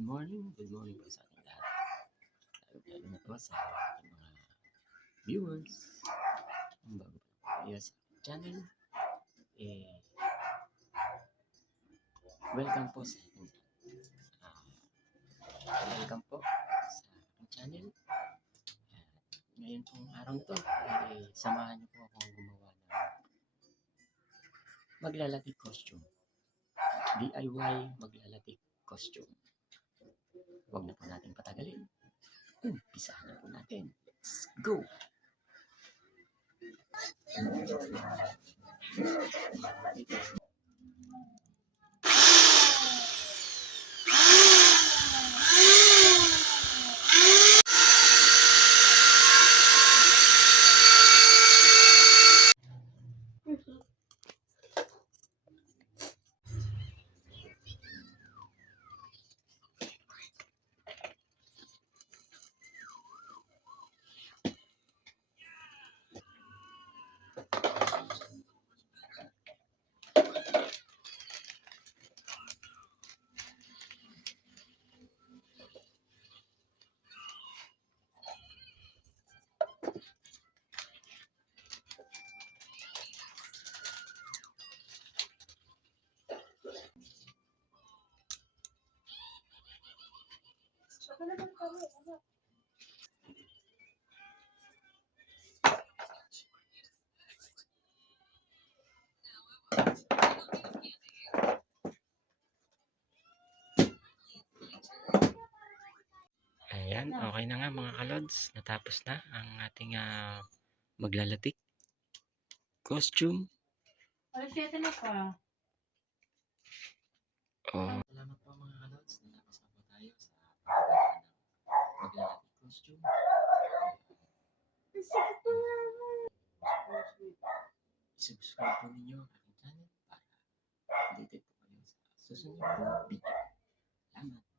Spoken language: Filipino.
morning, good morning po sa ating lahat. Lalo na po sa ating mga viewers. Kung bago pa kayo sa channel, eh, welcome po sa ating ah, welcome po sa ating channel. At ngayon pong araw to, eh, samahan niyo po akong gumawa ng maglalaki costume. DIY maglalaki costume. Huwag na po natin patagalin. Umpisahan na po natin. Let's go! Ayan, okay na nga mga kalods. Natapos na ang ating ah, maglalatik costume. Alas 7 na pa. Oh. I-subscribe po ninyo ang aking channel para updated po kayo sa susunod na video. Salamat!